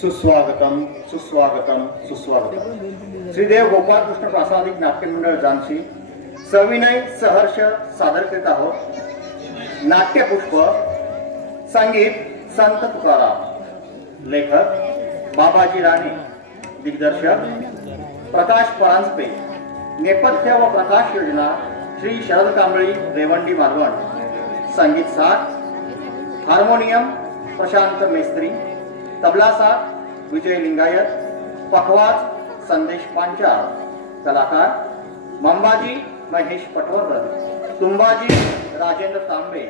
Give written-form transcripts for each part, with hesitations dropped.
सुस्वागतम सुस्वागतम सुस्वागतम। श्रीदेव गोपाल कृष्ण प्रासादिक नाट्य मंडळ जानशी सविनय सहर्ष सादर करीत आहोत नाट्यपुष्प। संगीत संत तुकाराम, लेखक बाबाजी राणे, दिग्दर्शक प्रकाश परांजपे, नेपथ्य व प्रकाश योजना श्री शरद कांबळी रेवंडी मालवण, संगीत साथ हार्मोनियम प्रशांत मेस्त्री, तबला साथ विजय लिंगायत, पखवाज संदेश पांचाळ, कलाकार मंबाजी महेश पटवर्धन, तुंबाजी राजेंद्र तांबे,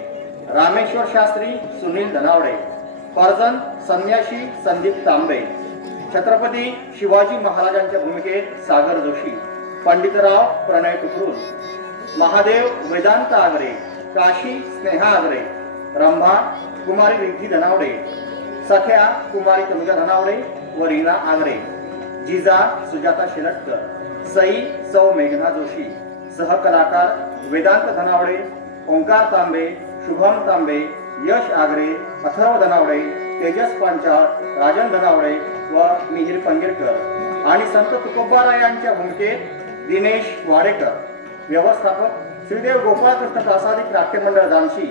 रामेश्वर शास्त्री सुनील धनावडे, फर्जंद संन्याशी संदीप तांबे, छत्रपती शिवाजी महाराजांच्या भूमिकेत सागर जोशी, पंडितराव प्रणय टुकरून, महादेव वेदांत आगरे, काशी स्नेहा आगरे, रंभा कुमारी रिद्धी धनावडे, सख्या कुमारी तनुजा धनावडे व रीना आगरे, जिजा सुजाता शेलटकर, सई सौ मेघना जोशी, सहकलाकार वेदांत धनावडे, ओंकार तांबे, शुभम तांबे, यश आगरे, अथर्व धनावडे, तेजस पांचाळ, राजन धनावडे व मिहिर पंगिरकर आणि संत तुकोबाराय यांच्या भूमिकेत दिनेश वाडेकर. व्यवस्थापक श्रीदेव गोपाळकृष्ण प्रासादिक नाट्य मंडळ जानशी.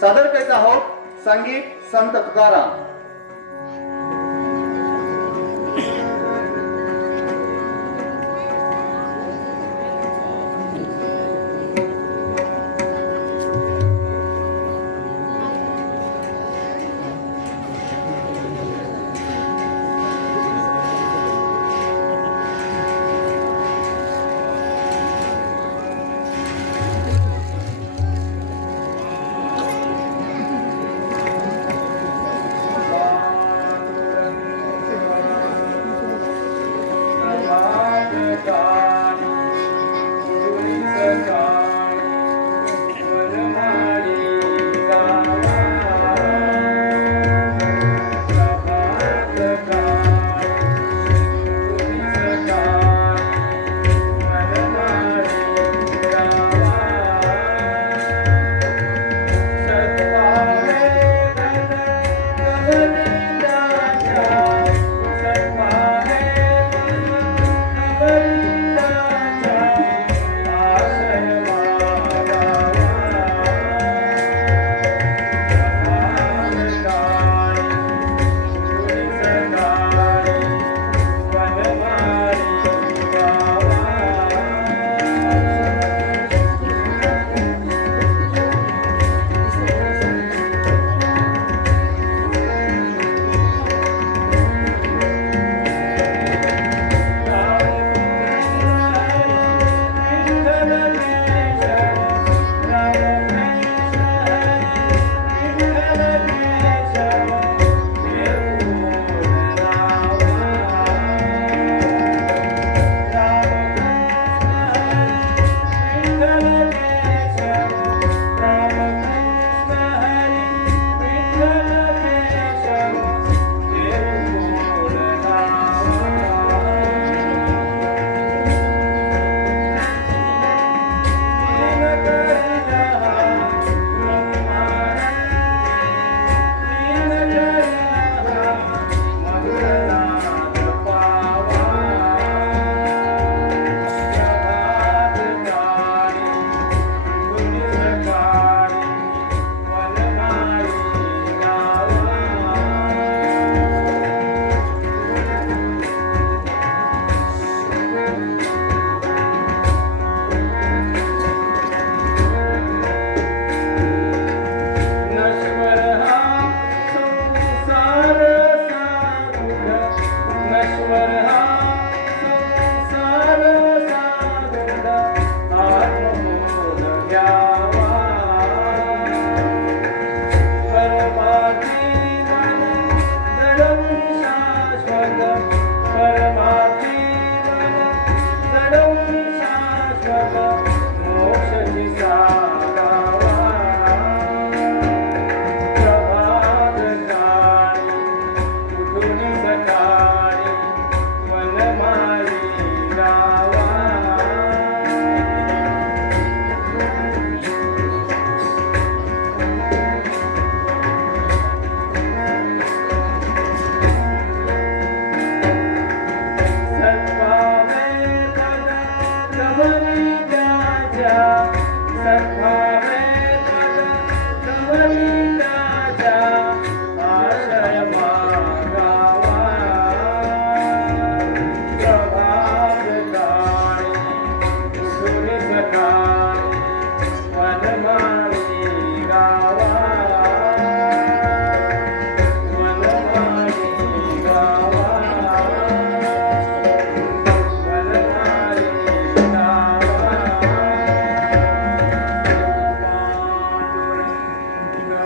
सादर करीत आहोत संगीत संत तुकाराम.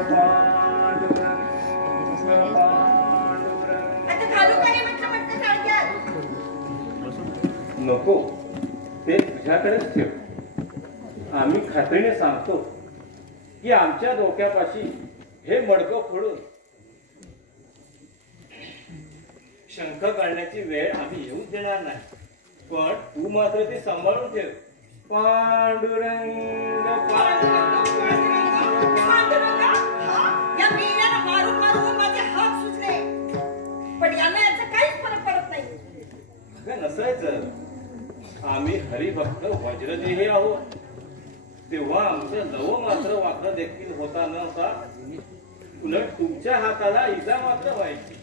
आता घालू का हे म्हटलं साडक्यात? नको, ते तुझ्याकडेच ठेव. आम्ही खात्रीने सांगतो की आमच्या डोक्यापाशी हे मडकं फोडून शंख काढण्याची वेळ आम्ही येऊच देणार नाही. पण तू मात्र ते सांभाळून ठेव. पांडुरंग या मेल्याला मारून मारून माझे हात सुजले, पण यांना याचा काहीच फरक पडत नाही. अगं नसायचं, आम्ही हरिभक्त वज्रदेही आहोत. तेव्हा आमचं लव मात्र वाकडं देखील होता नव्हता. उलट तुमच्या हाताला इजा मात्र व्हायची.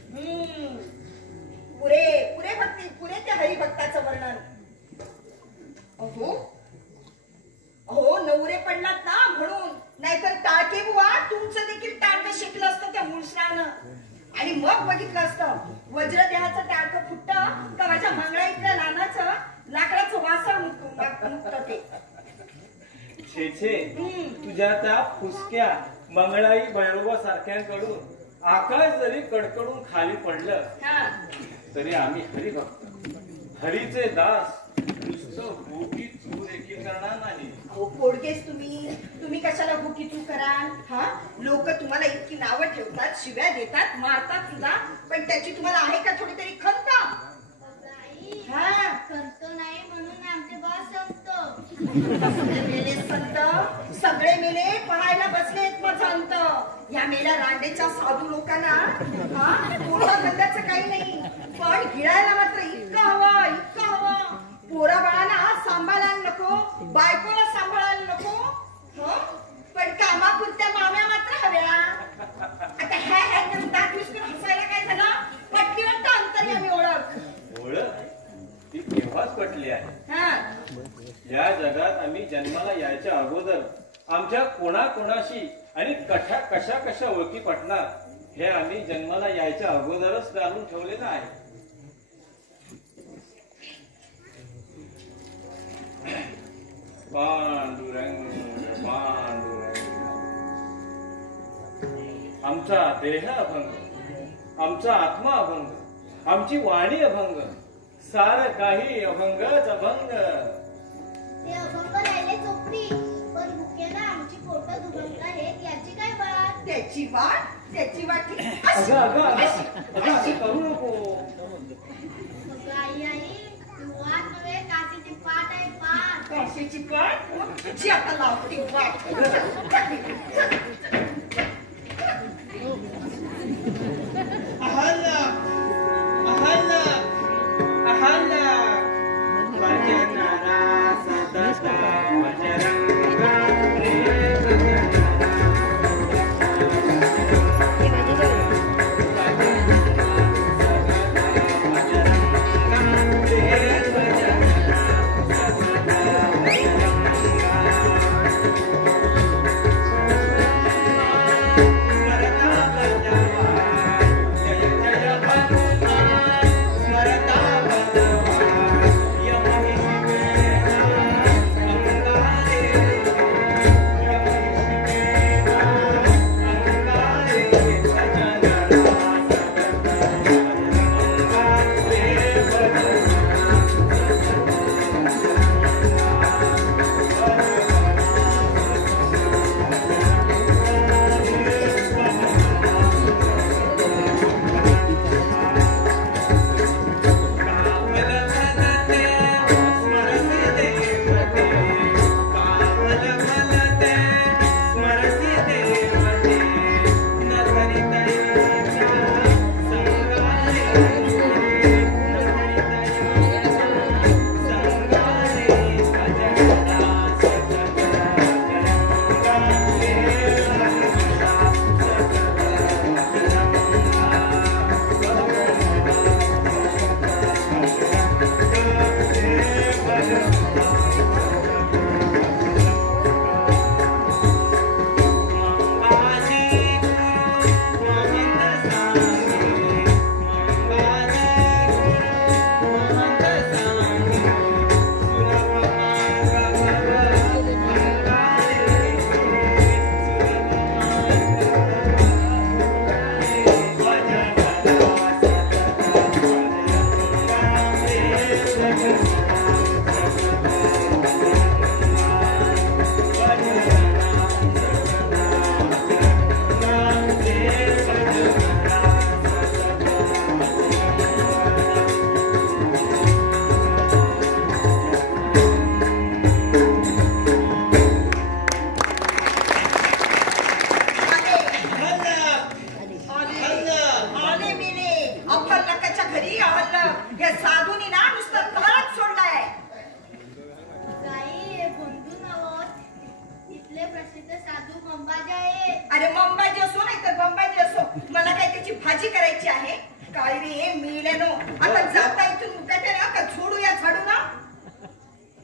पुरे पुरे भक्ती, पुरे त्या हरिभक्ताचं वर्णन. अहो अहो नवरे पडलात ना म्हणून, नाहीतर टाळके बुवा तुमचं देखील टाळकं शेकलं असतं त्या मुळशानं. आणि मग बघितलं असतं वज्रदेहाचं टाळकं फुटतं का माझ्या मंगळा इथल्या नानाचं लाकडाचं वासळ मुक्त ते. छे छे, तुझ्या त्या फुसक्या मंगळाई भैरवा सारख्यांकडून आकाश जरी कडकडून खाली पडलं तरी आम्ही हरिभक्त, हरीचे दास, नुसतं भूकी चू देखील करणार नाही. अहो पोडकेच तुम्ही कशाला भूकी चू कराल? हा, लोक तुम्हाला इतकी नावं ठेवतात, शिव्या देतात, मारतात सुद्धा, पण त्याची तुम्हाला आहे का थोडी तरी खंत? करतो नाही म्हणून आमचे बॉस संपतो. मेले संत सगळे मेले, पहायला बसलेत माझा अंत. या मेल्या रांडेच्या साधू लोकांना पोटा धंद्याचं काही नाही, पण गिळायला मात्र इतकं हवं. पोरा बाळांना सांभाळायला नको, बायकोला सांभाळायला नको, पण कामापुरत्या माम्या मात्र हव्या. आता ह्या दात विसरून हसायला काय झालं? पटली वाटतं अंतर्यामी ओळख. ती केव्हाच पटली आहे. या जगात आम्ही जन्माला यायच्या अगोदर आमच्या कोणाकोणाशी आणि कशा ओळखी पटणार हे आम्ही जन्माला यायच्या अगोदरच जाणून ठेवलेलं आहे. पांडुरंग पांडुरंग. आमचा देह अभंग, आमचा आत्मा अभंग, आमची वाणी अभंग, सार काही अभंगच अभंग. ते अभंग राहिले चोपडी, पण भुकेला आमची पोटं दुभंग आहेत, याची काय वाट? त्याची वाट असं करू नको. आई वाट नव्हे, काशीची पाट आहे, पाट. काशीची पाट जी आता लावती वाट. अहल्ला अहल्ला अहल्ला वचनारा सतत वचरंगा अंबाजी असो नाही तर बंबाजी असो, मला काय त्याची भाजी करायची आहे. काय रे मिळेनो, आता जाता इथून मुकाट्या ना का झोडूया झाडू ना.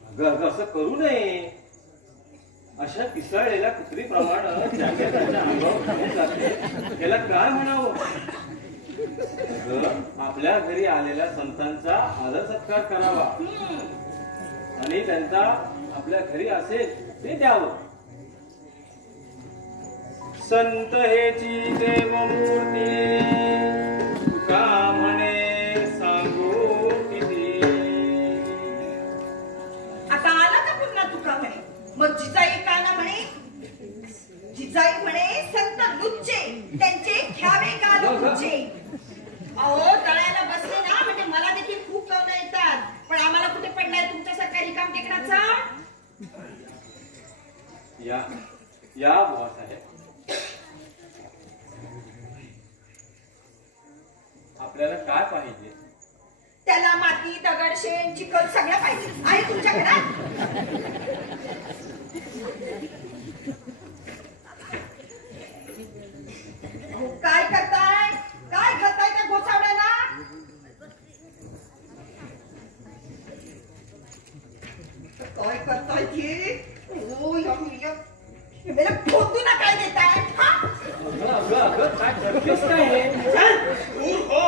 अगं असं करू नये. अशा पिसाळलेल्या कुत्रीप्रमाणे ज्याच्या त्याच्या अंगावर घेऊन जाते त्याला काय म्हणावं. अगं आपल्या घरी आलेल्या संतांचा आदर सत्कार करावा आणि त्यांचा आपल्या घरी असेल ते द्यावं. संत हेची देवमूर्ती तुका म्हणे सांगू किती. आता आला का पुन्हा तुका म्हणे. मग जिजाई काना म्हणे, जिजाई म्हणे संत लुच्चे त्यांचे घ्यावे का लुच्चे. अहो तळायला बसले ना म्हणजे मला देखील खूप कवनं येतात, पण आम्हाला कुठे पडलाय तुमच्यासारखा रिकाम टेकडाचा. या बुवा साहेब, आपल्याला काय पाहिजे. त्याला माती दगड शेण चिखल सगळं पाहिजे आहे तुमच्या घरात. काय करताय, काय घालताय त्या गोचावड्याला. काय करताय ते. मला फोटू ना काय देताय. काय करतेस काय हे. दूर हो.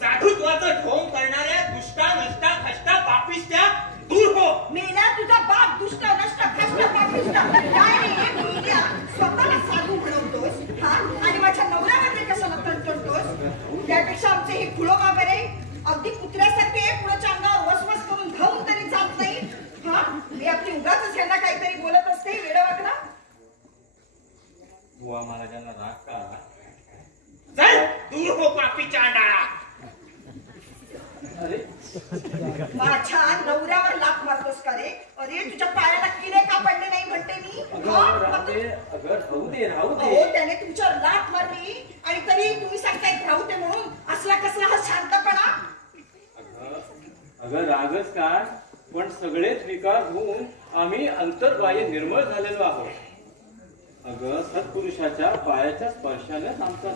साधुत्वाचं ढोंग करणाऱ्या दुष्टा नष्टा खष्टा पापिष्टा दूर हो. मेला तुझा बाप दुष्ट नष्ट खष्ट पापिष्ट. काय रे मुलग्या, स्वतःला साधू म्हणवतोस हा आणि माझ्या नवऱ्यामध्ये कशाला तडतडतोस. त्यापेक्षा आमचे हे फुलोबा बरे, अगदी कुत्र्यासारखे पुढच्या अंगावर वसवस करून धावून तरी जात नाही. हा मी आपली उगाच यांना काहीतरी बोलत असते वेडवाकडा. बुवा महाराजांना राग का. चल दूर हो पापी चांडाळा. अरे माझ्या नवऱ्यावर लाथ मारतोस का रे. अरे तुझ्या पायाला किडे का पडले नाही म्हणते मी. अगं राहू दे. अहो त्याने तुमच्यावर लाथ मारली आणि तरी तुम्ही सांगताय राहू दे म्हणून. असला कसला हा शांतपणा. अगं रागच काय, पण सगळेच विकार होऊन आम्ही अंतर्बाह्य निर्मळ झालेलो आहोत. अगं सत्पुरुषाच्या पायाच्या स्पर्शानेच आमचा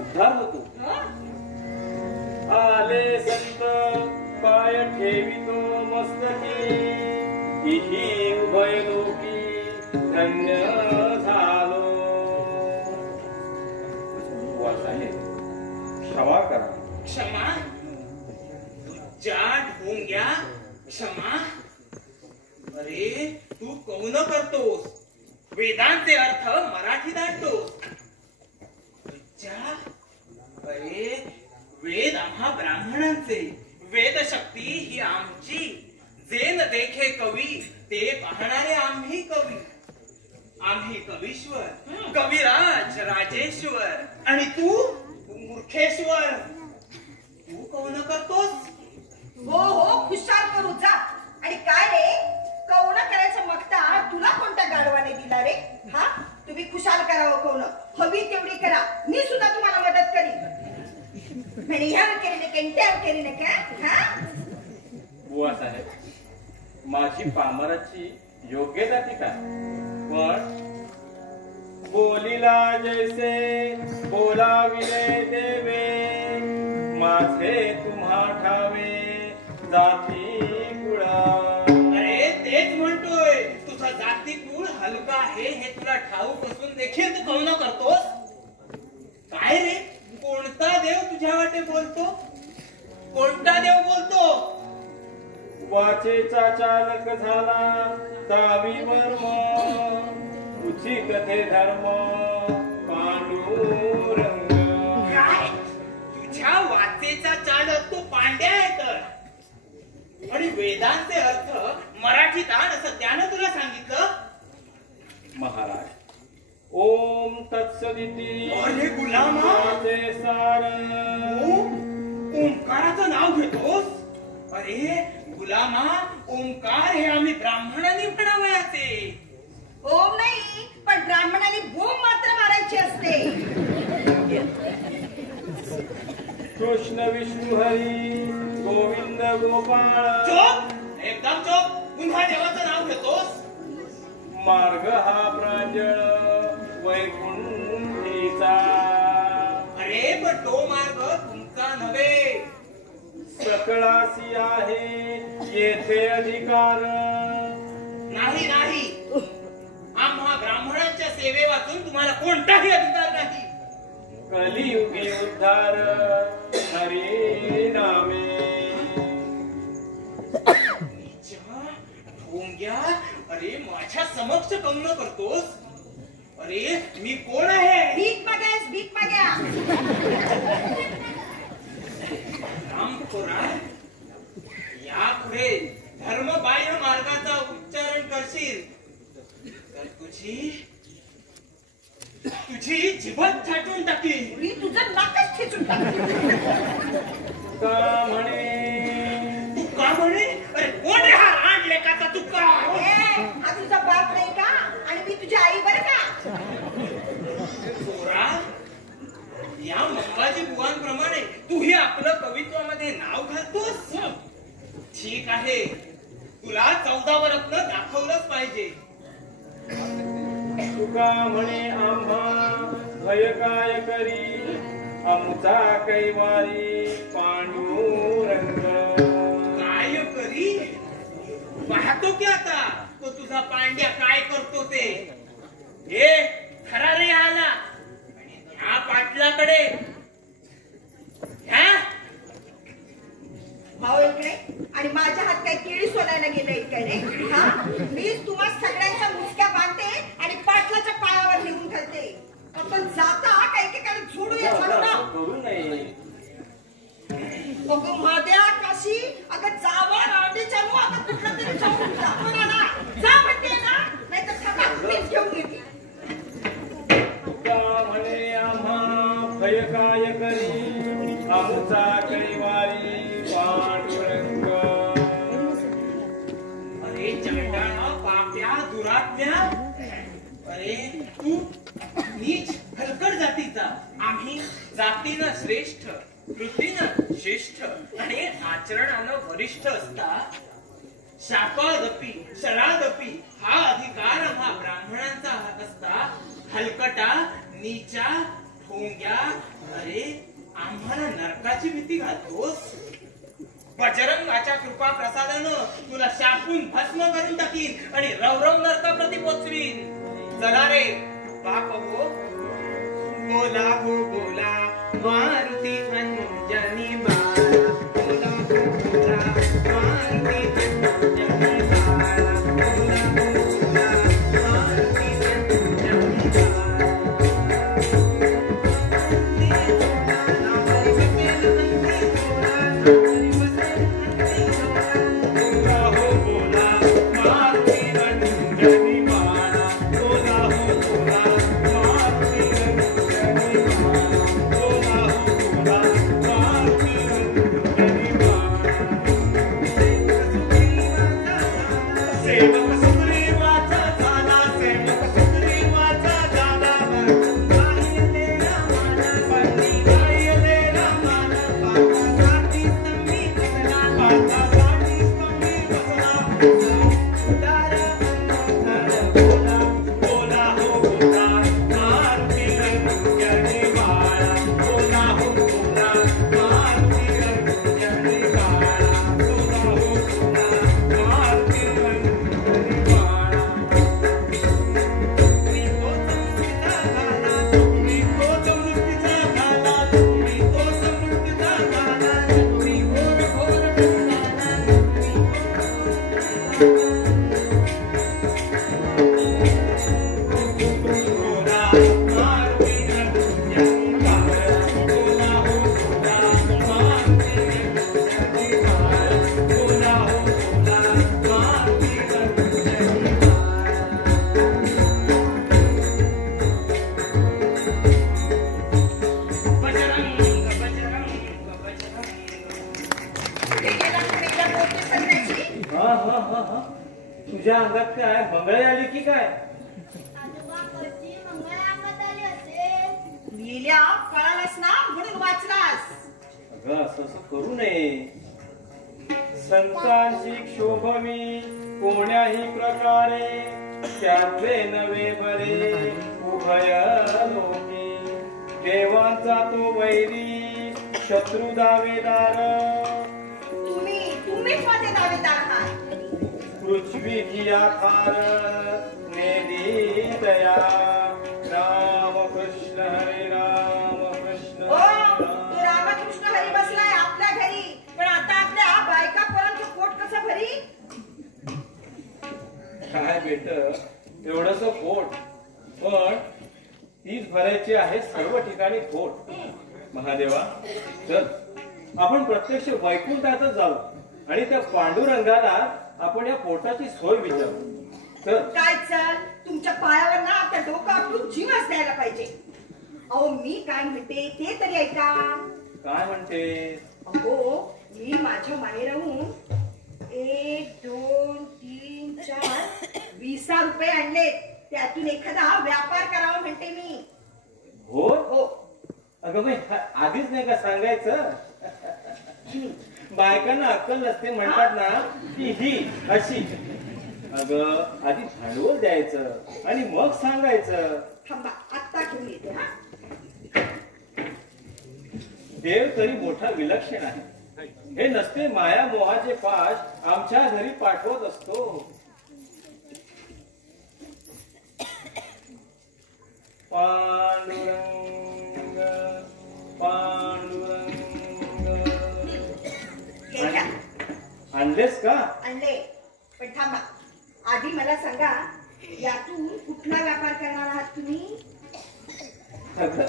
उद्धार होतो. आले संत पाय ठेवितो मस्तकी, ही उभय लोकी धन्य झालो. साहेब क्षमा करा. क्षमा तुझ्या ढोंग्या क्षमा. अरे तू कौन करतोस. वेदांचे अर्थ मराठीत आणतोस. तुझ्या अरे वेद आम्हा ब्राह्मणांचे, वेदशक्ती ही आमची. जे न देखे कवी ते पाहणारे आम्ही कवी. आम्ही कवीश्वर, कविराज राजेश्वर आणि तू मूर्खेश्वर. तू कौन करतोस. हो हो खुशाल करू जा. आणि काय रे कौन करायचं मगता तुला कोणत्या गाढवाने दिला रे. हा तुम्ही खुशाल करावं कौन, हवी तेवढी करा. मी सुद्धा तुम्हाला मदत करीन. म्हणे ह्यावर केली नका त्यावर केली नका. बुवा साहेब, माझी पामराची योग्यता ती काय, पण बोलीला जैसे बोलाविले देवे, माझे तुम्हा ठावे जाती कुळा. अरे तेच म्हणतोय, तुझा जाती कुळ हलका आहे हे तुला ठाऊक असून देखील तू कौन करतोस. काय रे कोणता देव तुझ्या वाटे बोलतो. कोणता देव बोलतो. वाचेचा चालक झाला तावी वर्म, तुझी कथे धर्म पांडुरंग. काय तुझ्या वाचेचा चालक तो पांड्या आहे तर. आणि वेदांचे अर्थ मराठीत आण असं त्यानं तुला सांगितलं. महाराज ओम तत्सदिती. अरे गुलामा सार. ओंकाराचं नाव घेतोस. अरे गुलामा ओंकार हे आम्ही ब्राह्मणांनी म्हणावयाचे. ओम नाही पण ब्राह्मणांनी बोंब मात्र मारायची असते. कृष्ण विष्णू हरी गोविंद गोपाळ. चोप एकदम चोप. पुन्हा देवाचं नाव घेतोस. मार्ग हा प्रांजळ वैकुंठी. तो मार्ग तुमचा नव्हे. सकळासी आहे येथे अधिकार. नाही नाही, आम्हा ब्राह्मणांच्या सेवे वाचून तुम्हाला कोणताही अधिकार नाही. कलियुगी उद्धार हरी नामे. ढोंग्या, अरे माझ्या समक्ष कौन करतोस? अरे मी कोण आहे? भीक मागायस, भीक मागा. रामखोरा, यापुढे धर्मबाह्य मार्गाचा उच्चारण करशील तर तुझी जीभच छाटून टाकील. मी तुझं नाकच खेचून टाकते. तुका म्हणे. तुका म्हणे? अरे कोण रे हा रांड लेकाचा तुका? हा तुझा बाप नाही का? आणि मी तुझी आई बरं का? चोरा, या मंगाजी बुवांप्रमाणे तूही आपलं कवित्वामध्ये नाव घालतोस. ठीक आहे, तुला 14 रत्न दाखवलंच पाहिजे. तुका म्हणे आम्हा भय काय करी आमचा कैवारी पांडुरंग. काय करी? पाहतो की आता तो तुझा पांड्या काय करतो ते. हे खरा रे आला आणि ह्या पाटलाकडे ह्या भाऊ इकडे आणि माझ्या हात काय केळी सोडायला गेले काय रे? हा, मी तुम्हा सगळ्यांच्या मुसक्या बांधते आणि पाटलाच्या पायावर निघून घालते. आपण जाता काही एकेकाला झोडूया म्हणून. करू नये. अगं महाद्या काशी, अगं जावा रांडे चालू. आता कुठला तरी जाऊन जातो ना, जा म्हणते ना, नाही तर थांबा मीच घेऊन येते. तुका म्हणे आम्हा भय काय करी आमचा कैवारी पांडुरंग. अरे चंडाळा, पाप्या, दुरात्म्या, अरे तू नीच हलकट जातीचा. आम्ही जातीनं श्रेष्ठ, कृतीनं श्रेष्ठ आणि आचरणानं वरिष्ठ असता शापादपी शरादपी हा अधिकार आम्हा ब्राह्मणांचा असता हलकटा, नीचा, ढोंग्या, अरे आम्हाला नरकाची भीती घालतोस. बजरंगाच्या कृपा प्रसादानं तुला शापून भस्म करून टाकीन आणि रवरव नरकाप्रती पोचवीन. चला रे बाप हो, बोला हो बोला मारुती अंजनी बाळा. बोला हो बोला मारुती अंजनी बाळा. बोला हो बोला मारुती अंजनी बाळा. तुझ्या अंगात काय मंगळे आली की काय? लिहिल्या कळालास ना म्हणून वाचलास. अगं असं करू नये. संतांची क्षोभमी कोण्याही प्रकारे त्यातले नवे बरे उभय लोकी. देवांचा तो वैरी शत्रू दावेदार तुम्हीच माझे दावेदार आहात. पृथ्वी जिया फार नेदी दया राम कृष्ण हरे राम कृष्ण हो, तो रामकृष्ण हरी बसलाय आपल्या घरी, पण आता आपल्या बायका पोरांचं पोट कसं भरी? काय बेट एवढंच पोट, पण तीच भरायची आहे सर्व ठिकाणी पोट. महादेवा चल आपण प्रत्यक्ष वैकुंठातच जाऊ आणि त्या पांडुरंगाला आपण या पोटाची सोय विचारू. चल. काय चल, तुमच्या पायावर ना आता डोकं आपलं जीवच द्यायला पाहिजे. अहो मी काय म्हणते ते तरी ऐका. काय म्हणते? अहो मी माझ्या माहेराहून 1 2 3 4 20 रुपये आणले. त्यातून एखादा व्यापार करावा म्हणते मी. हो हो. अगं बाई आधीच नाही का सांगायचं? बायकांना अक्कल नसते म्हणतात ना की ही अशी. अगं आधी भांडवल द्यायचं आणि मग सांगायचं. थांबा आत्ता घेऊन येते. हा देव तरी मोठा विलक्षण आहे. हे नसते माया मोहाचे पाश आमच्या घरी पाठवत असतो. पांडुरंग पांडुरंग. हे घ्या. आणलेस का? आणले, पण थांबा आधी मला सांगा यातून कुठला व्यापार करणार आहात तुम्ही? अगं,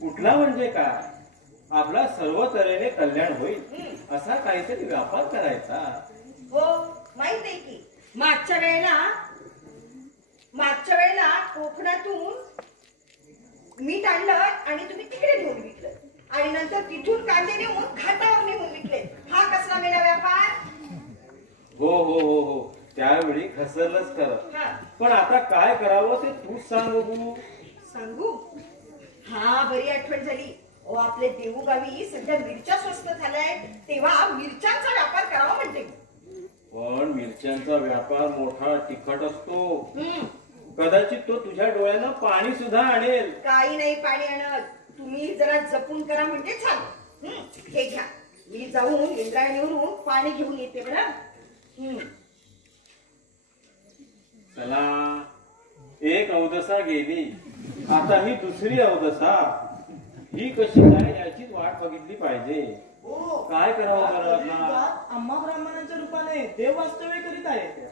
कुठला म्हणजे काय? आपला सर्व तऱ्हेने कल्याण होईल असा काहीतरी व्यापार करायचा. हो माहित आहे की मागच्या वेळेला कोकणातून मीठ आणलं आणि तुम्ही तिकडे नेऊन विकलं आणि नंतर तिथून कांदे नेऊन घाटावर नेऊन विकले. हा कसला मेला व्यापार? हो हो हो हो त्यावेळी घसरलंच खरं. हा. पण आता काय करावं ते तूच सांग बघू. सांगू? हा बरी आठवण झाली. ओ आपले देऊ गावी सध्या मिरच्या स्वस्त झाल्याय, तेव्हा मिरच्यांचा व्यापार करावा म्हणते. पण मिरच्यांचा व्यापार मोठा तिखट असतो. कदाचित तो तुझ्या डोळ्यानं पाणी सुद्धा आणेल. काही नाही पाणी आणत, तुम्ही जरा जपून करा म्हणजे छान. हे घ्या, मी जाऊन इंद्रायणीवरून पाणी घेऊन येते बरं. चला एक अवदसा गेली, आता ही दुसरी अवदसा. ही कशी काय याचीच वाट बघितली पाहिजे. काय करावं बरं आता? आम्हा ब्राह्मणांच्या रूपाने देव वास्तव्य करीत आहे.